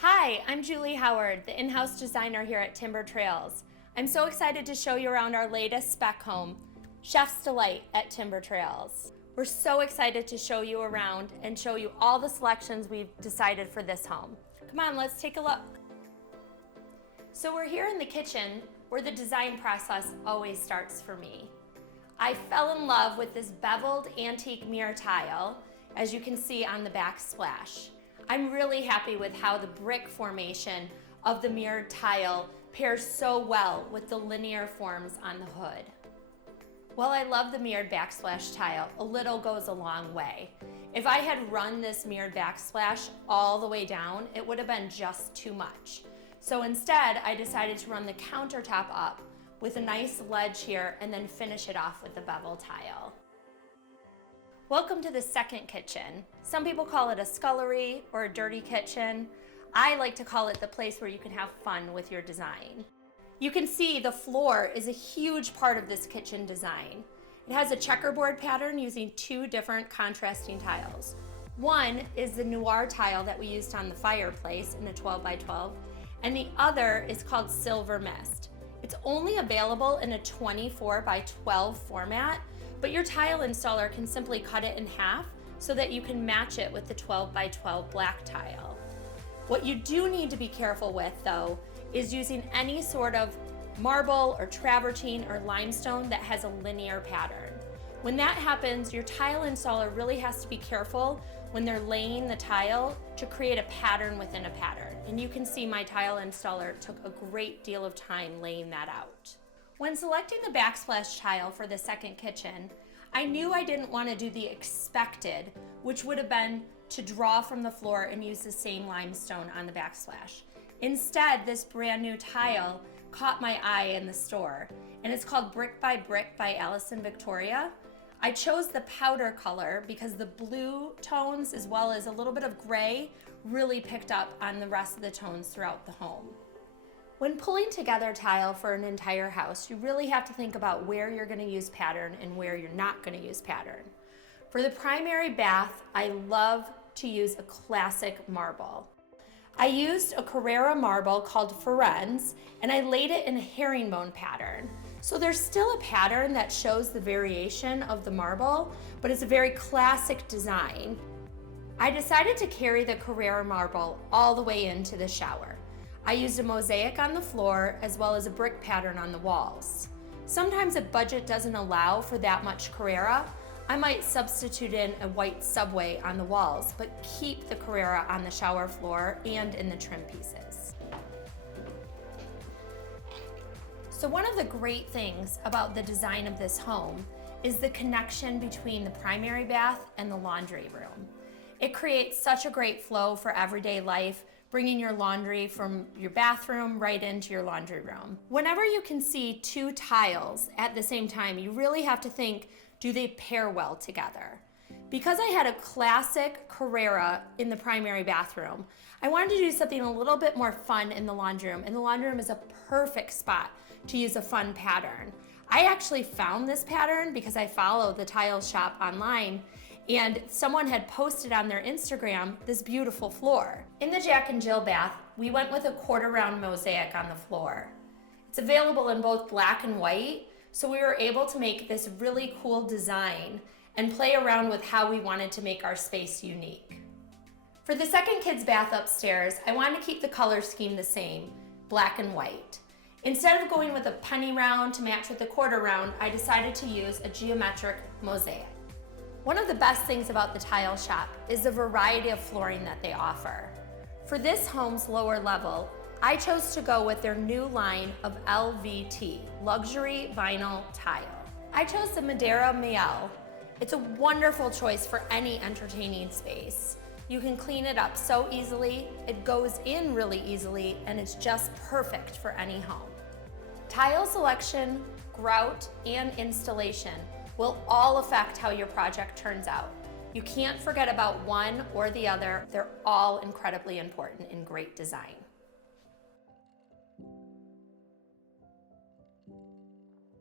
Hi, I'm Julie Howard, the in-house designer here at Timber Trails. I'm so excited to show you around our latest spec home, Chef's Delight at Timber Trails. We're so excited to show you around and show you all the selections we've decided for this home. Come on, let's take a look. So we're here in the kitchen where the design process always starts for me. I fell in love with this beveled antique mirror tile, as you can see on the backsplash. I'm really happy with how the brick formation of the mirrored tile pairs so well with the linear forms on the hood. While I love the mirrored backsplash tile, a little goes a long way. If I had run this mirrored backsplash all the way down, it would have been just too much. So instead, I decided to run the countertop up with a nice ledge here and then finish it off with the bevel tile. Welcome to the second kitchen. Some people call it a scullery or a dirty kitchen. I like to call it the place where you can have fun with your design. You can see the floor is a huge part of this kitchen design. It has a checkerboard pattern using two different contrasting tiles. One is the noir tile that we used on the fireplace in a 12 by 12, and the other is called Silver Mist. It's only available in a 24 by 12 format, but your tile installer can simply cut it in half so that you can match it with the 12 by 12 black tile. What you do need to be careful with, though, is using any sort of marble or travertine or limestone that has a linear pattern. When that happens, your tile installer really has to be careful when they're laying the tile to create a pattern within a pattern. And you can see my tile installer took a great deal of time laying that out. When selecting the backsplash tile for the second kitchen, I knew I didn't want to do the expected, which would have been to draw from the floor and use the same limestone on the backsplash. Instead, this brand new tile caught my eye in the store, and it's called Brick by Brick by Allison Victoria. I chose the powder color because the blue tones as well as a little bit of gray really picked up on the rest of the tones throughout the home. When pulling together tile for an entire house, you really have to think about where you're going to use pattern and where you're not going to use pattern. For the primary bath, I love to use a classic marble. I used a Carrara marble called Firenze, and I laid it in a herringbone pattern. So there's still a pattern that shows the variation of the marble, but it's a very classic design. I decided to carry the Carrara marble all the way into the shower. I used a mosaic on the floor as well as a brick pattern on the walls. Sometimes if budget doesn't allow for that much Carrara, I might substitute in a white subway on the walls, but keep the Carrara on the shower floor and in the trim pieces. So one of the great things about the design of this home is the connection between the primary bath and the laundry room. It creates such a great flow for everyday life, bringing your laundry from your bathroom right into your laundry room. Whenever you can see two tiles at the same time, you really have to think, do they pair well together? Because I had a classic Carrara in the primary bathroom, I wanted to do something a little bit more fun in the laundry room, and the laundry room is a perfect spot to use a fun pattern. I actually found this pattern because I follow the tile shop online, and someone had posted on their Instagram this beautiful floor. In the Jack and Jill bath, we went with a quarter round mosaic on the floor. It's available in both black and white, so we were able to make this really cool design and play around with how we wanted to make our space unique. For the second kid's bath upstairs, I wanted to keep the color scheme the same, black and white. Instead of going with a penny round to match with the quarter round, I decided to use a geometric mosaic. One of the best things about the tile shop is the variety of flooring that they offer. For this home's lower level, I chose to go with their new line of LVT, luxury vinyl tile. I chose the Madeira Miel. It's a wonderful choice for any entertaining space. You can clean it up so easily, it goes in really easily, and it's just perfect for any home. Tile selection, grout, and installation will all affect how your project turns out. You can't forget about one or the other. They're all incredibly important in great design.